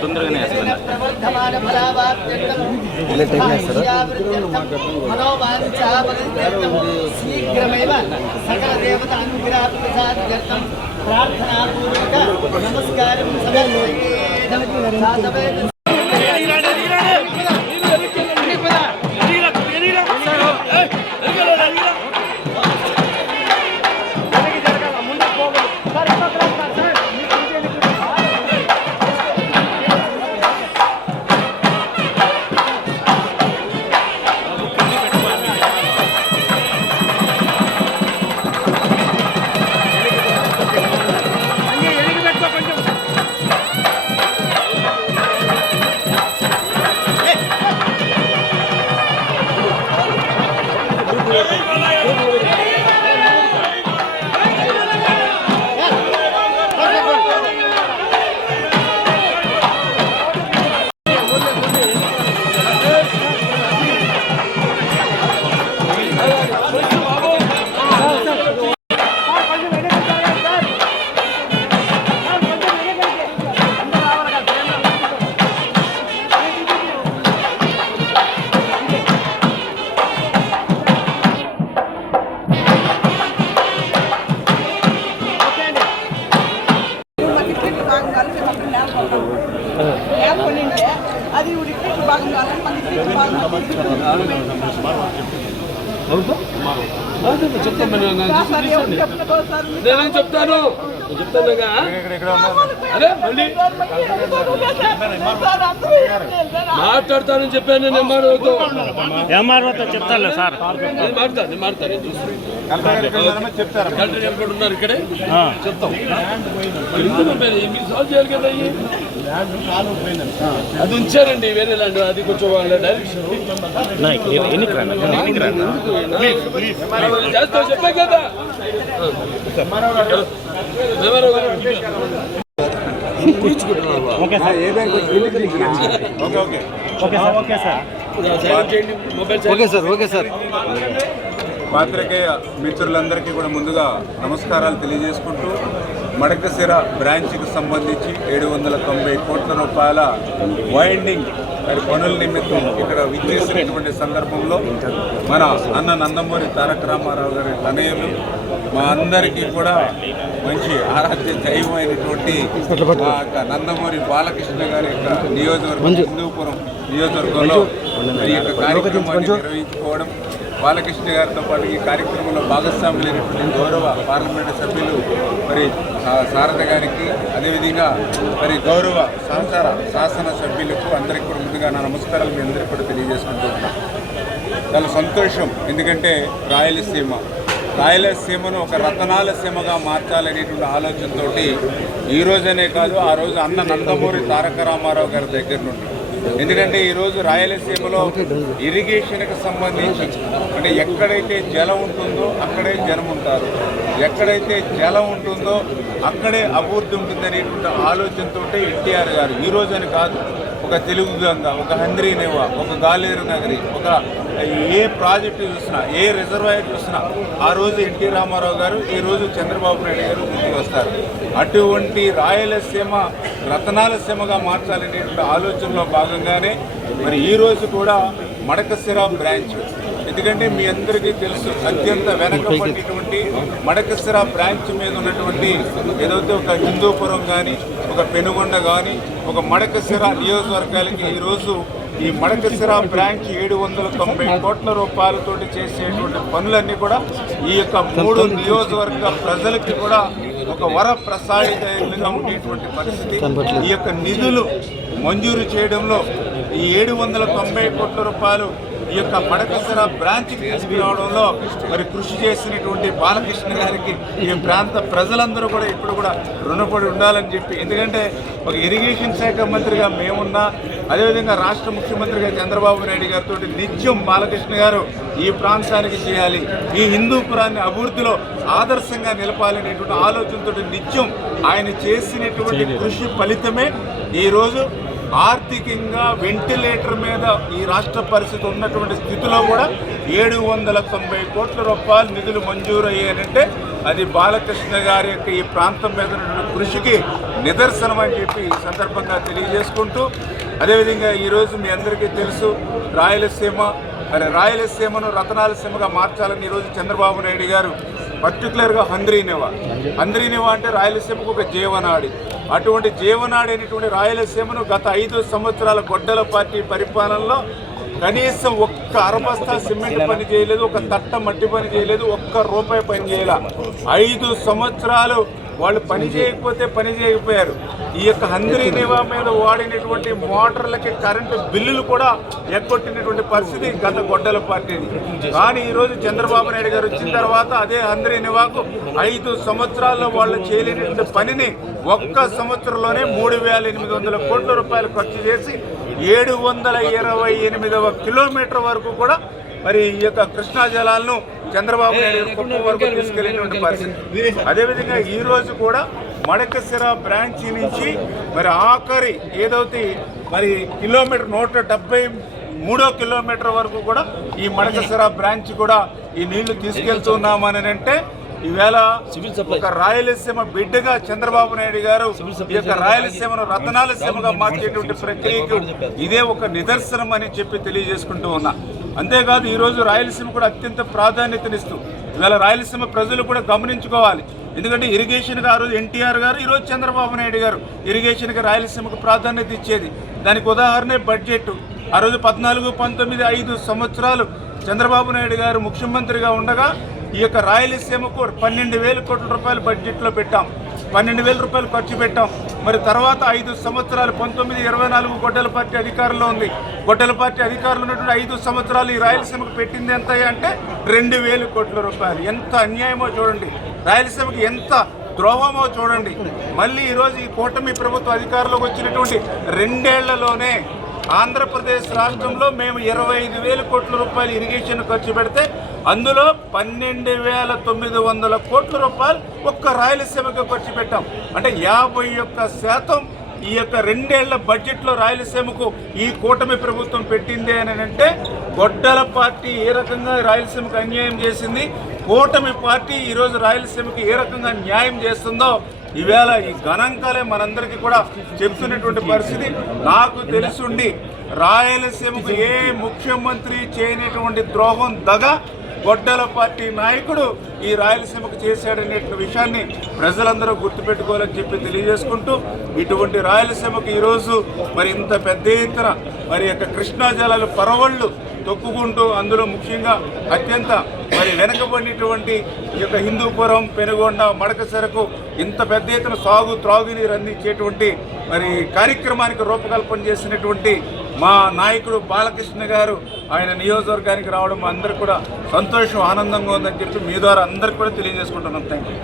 తొందరగానే శీఘ్రమేవ సకల దేవత అనుగ్రహ ప్రసాదం ప్రార్థనాపూర్వక నమస్కారం సమర్పయామి. అది భాగం కావాలని చెప్తాను మాట్లాడతానని చెప్పాను. ఎంఆర్ఓతో చెప్తాను సార్, ఉన్నారు ఇక్కడే చెప్తాం. సాల్వ్ చేయాలి కదా, అది ఉంచారండి వేరే ల్యాండ్, అది కొంచెం వాళ్ళ డైరెక్షన్ చేస్తాం చెప్పా కదా. పాత్రికేయ మిత్రులందరికీ కూడా ముందుగా నమస్కారాలు తెలియజేసుకుంటూ, మడకశిర బ్రాంచ్కి సంబంధించి 790 కోట్ల రూపాయల వైండింగ్ పనుల నిమిత్తం ఇక్కడ విచ్చేసినటువంటి సందర్భంలో మన అన్న నందమూరి తారక రామారావు గారి తనయులు, మా అందరికీ కూడా మంచి ఆరాధ్య దైవమైనటువంటి నందమూరి బాలకృష్ణ గారి యొక్క నియోజకవర్గం హిందూపురం నియోజకవర్గంలో ఈ యొక్క కార్యక్రమాన్ని నిర్వహించుకోవడం, బాలకృష్ణ గారితో పాటు ఈ కార్యక్రమంలో భాగస్వాములైనటువంటి గౌరవ పార్లమెంటు సభ్యులు మరి శారద గారికి, అదేవిధంగా మరి గౌరవ సహచార శాసన సభ్యులకు అందరికీ కూడా ముందుగా నా నమస్కారాలు మీ అందరికీ కూడా తెలియజేసుకుంటూ ఉన్నాను. చాలా సంతోషం, ఎందుకంటే రాయలసీమను ఒక రతనాల సీమగా మార్చాలనేటువంటి ఆలోచనతో ఈ రోజనే కాదు, ఆ రోజు అన్న నందమూరి తారక రామారావు గారి దగ్గర నుండి, ఎందుకంటే ఈరోజు రాయలసీమలో ఇరిగేషన్కి సంబంధించి అంటే ఎక్కడైతే జలం ఉంటుందో అక్కడే జనం ఉంటారు, ఎక్కడైతే జలం ఉంటుందో అక్కడే అభివృద్ధి ఉంటుందనేటువంటి ఆలోచనతో ఎన్టీఆర్ గారు ఈ రోజని కాదు, ఒక తెలుగు గంగ, ఒక హంద్రీనేవ, ఒక గాలేరు నగరి, ఒక ఏ ప్రాజెక్టు చూసినా, ఏ రిజర్వాయర్ చూసినా ఆ రోజు ఎన్టీ రామారావు గారు, ఈ రోజు చంద్రబాబు నాయుడు గారు గుర్తుకు వస్తారు. అటువంటి రాయలసీమ రతనాల సీమగా మార్చాలనేటువంటి ఆలోచనలో భాగంగానే మరి ఈరోజు కూడా మడకశిర బ్రాంచ్, ఎందుకంటే మీ అందరికీ తెలుసు అత్యంత వెనకబడినటువంటి మడకశిర బ్రాంచ్ మీద ఉన్నటువంటి ఏదైతే ఒక హిందూపురం కానీ, ఒక పెనుగొండ కానీ, ఒక మడకశిర నియోజకవర్గాలకి ఈరోజు ఈ మడకశిర బ్రాంచ్ 790 కోట్ల రూపాయలతోటి చేసేటువంటి పనులన్నీ కూడా ఈ యొక్క 3 నియోజకవర్గ ప్రజలకి కూడా ఒక వర ప్రసాదితంగా ఉండేటువంటి పరిస్థితి. ఈ యొక్క నిధులు మంజూరు చేయడంలో ఈ 790 కోట్ల రూపాయలు ఈ యొక్క మడకశిర బ్రాంచ్కి తీసుకురావడంలో మరి కృషి చేసినటువంటి బాలకృష్ణ గారికి ఈ ప్రాంత ప్రజలందరూ కూడా ఇప్పుడు కూడా రుణపడి ఉండాలని చెప్పి, ఎందుకంటే ఒక ఇరిగేషన్ శాఖ మంత్రిగా మేమున్నా, అదేవిధంగా రాష్ట్ర ముఖ్యమంత్రిగా చంద్రబాబు నాయుడు గారితో నిత్యం బాలకృష్ణ గారు ఈ ప్రాంతానికి చేయాలి, ఈ హిందూపురాన్ని అభివృద్ధిలో ఆదర్శంగా నిలపాలనేటువంటి ఆలోచనతో నిత్యం ఆయన చేసినటువంటి కృషి ఫలితమే ఈరోజు ఆర్థికంగా వెంటిలేటర్ మీద ఈ రాష్ట్ర పరిస్థితి ఉన్నటువంటి స్థితిలో కూడా 790 కోట్ల రూపాయలు నిధులు మంజూరు అయ్యాయంటే అది బాలకృష్ణ గారి యొక్క ఈ ప్రాంతం మీద ఉన్న కృషికి నిదర్శనం అని చెప్పి ఈ సందర్భంగా తెలియజేసుకుంటూ, అదేవిధంగా ఈరోజు మీ అందరికీ తెలుసు రాయలసీమను రతనాలసీమగా మార్చాలని ఈరోజు చంద్రబాబు నాయుడు గారు పర్టికులర్గా హంద్రీనివా అంటే రాయలసీమకు ఒక జీవనాడి. అటువంటి జీవనాడి అయినటువంటి రాయలసీమను గత 5 సంవత్సరాల గొడ్డల పార్టీ పరిపాలనలో కనీసం ఒక్క అరబస్తా సిమెంట్ పని చేయలేదు, ఒక తట్ట మట్టి పని చేయలేదు, ఒక్క రూపాయి పని చేయలే. 5 సంవత్సరాలు వాళ్ళు పని చేయకపోయారు. ఈ యొక్క హంద్రీనివా మీద వాడినటువంటి మోటార్లకి కరెంటు బిల్లులు కూడా ఎగ్గొట్టినటువంటి పరిస్థితి గత గొడ్డల పార్టీది. కానీ ఈరోజు చంద్రబాబు నాయుడు గారు వచ్చిన తర్వాత అదే హంద్రీనివాకు 5 సంవత్సరాల్లో వాళ్ళు చేయలేనటువంటి పనిని ఒక్క సంవత్సరంలోనే 3,800 కోట్ల రూపాయలు ఖర్చు చేసి 728వ కిలోమీటర్ వరకు కూడా మరి ఈ యొక్క కృష్ణా జలాలను చంద్రబాబు నాయుడు కుప్పం వరకు తీసుకెళ్లేటువంటి పరిస్థితి. అదేవిధంగా ఈ రోజు కూడా మడకశిర బ్రాంచ్ నుంచి మరి ఆఖరి ఏదైతే మరి కిలోమీటర్ 173వ కిలోమీటర్ వరకు కూడా ఈ మడకశిర బ్రాంచ్ కూడా ఈ నీళ్లు తీసుకెళ్తున్నామని అంటే ఈవేళ ఒక రాయలసీమ బిడ్డగా చంద్రబాబు నాయుడు గారు ఈ యొక్క రాయలసీమను రతనాలసీమగా మార్చేటువంటి ప్రక్రియకు ఇదే ఒక నిదర్శనం అని చెప్పి తెలియజేసుకుంటూ ఉన్నా. అంతేకాదు ఈరోజు రాయలసీమ కూడా అత్యంత ప్రాధాన్యతనిస్తూ ఇవాళ రాయలసీమ ప్రజలు కూడా గమనించుకోవాలి. ఎందుకంటే ఇరిగేషన్కి ఆ రోజు ఎన్టీఆర్ గారు, ఈరోజు చంద్రబాబు నాయుడు గారు ఇరిగేషన్కి రాయలసీమకు ప్రాధాన్యత ఇచ్చేది. దానికి ఉదాహరణ బడ్జెట్. ఆ రోజు 14, 19, 5 సంవత్సరాలు చంద్రబాబు నాయుడు గారు ముఖ్యమంత్రిగా ఉండగా ఈ యొక్క రాయలసీమకు 12,000 కోట్ల రూపాయలు బడ్జెట్లో పెట్టాం. 12,000 రూపాయలు ఖర్చు పెట్టాం. మరి తర్వాత 5 సంవత్సరాలు 19, 24 గొడ్డల పార్టీ అధికారంలో ఉంది. గొడ్డల పార్టీ అధికారంలో ఉన్నటువంటి 5 సంవత్సరాలు ఈ రాయలసీమకు పెట్టింది ఎంత అంటే 2,000 కోట్ల రూపాయలు. ఎంత అన్యాయమో చూడండి, రాయలసీమకి ఎంత ద్రోహమో చూడండి. మళ్ళీ ఈరోజు ఈ కూటమి ప్రభుత్వం అధికారంలోకి వచ్చినటువంటి 2 ఏళ్లలోనే ఆంధ్రప్రదేశ్ రాష్ట్రంలో మేము 25,000 కోట్ల రూపాయలు ఇరిగేషన్ ఖర్చు పెడితే అందులో 12,900 కోట్ల రూపాయలు ఒక్క రాయలసీమకు ఖర్చు పెట్టాం. అంటే 51% ఈ యొక్క 2 ఏళ్ల బడ్జెట్లో రాయలసీమకు ఈ కూటమి ప్రభుత్వం పెట్టింది అని అంటే గొడ్డల పార్టీ ఏ రకంగా రాయలసీమకు అన్యాయం చేసింది, కూటమి పార్టీ ఈరోజు రాయలసీమకు ఏ రకంగా న్యాయం చేస్తుందో ఈవేళ ఈ గణాంకాలే మనందరికీ కూడా చెప్తున్నటువంటి పరిస్థితి. నాకు తెలుసుండి రాయలసీమకు ఏ ముఖ్యమంత్రి చేయనటువంటి ద్రోహం దగ గొడ్డల పార్టీ నాయకుడు ఈ రాయలసీమకు చేశాడనే విషయాన్ని ప్రజలందరూ గుర్తుపెట్టుకోవాలని చెప్పి తెలియజేసుకుంటూ, ఇటువంటి రాయలసీమకు ఈరోజు మరి ఇంత పెద్ద ఎత్తున మరి యొక్క కృష్ణా జలాలు పరవళ్ళు తొక్కుకుంటూ అందులో ముఖ్యంగా అత్యంత మరి వెనకబడినటువంటి ఈ యొక్క హిందూపురం, పెనుగొండ, మడకశిరకు ఇంత పెద్ద ఎత్తున త్రాగునీరు అందించేటువంటి మరి కార్యక్రమానికి రూపకల్పన చేసినటువంటి మా నాయకుడు బాలకృష్ణ గారు ఆయన నియోజకవర్గానికి రావడం అందరికీ కూడా సంతోషం, ఆనందంగా ఉందని చెప్పి మీ ద్వారా అందరికీ కూడా తెలియజేసుకుంటున్నాం. Thank you.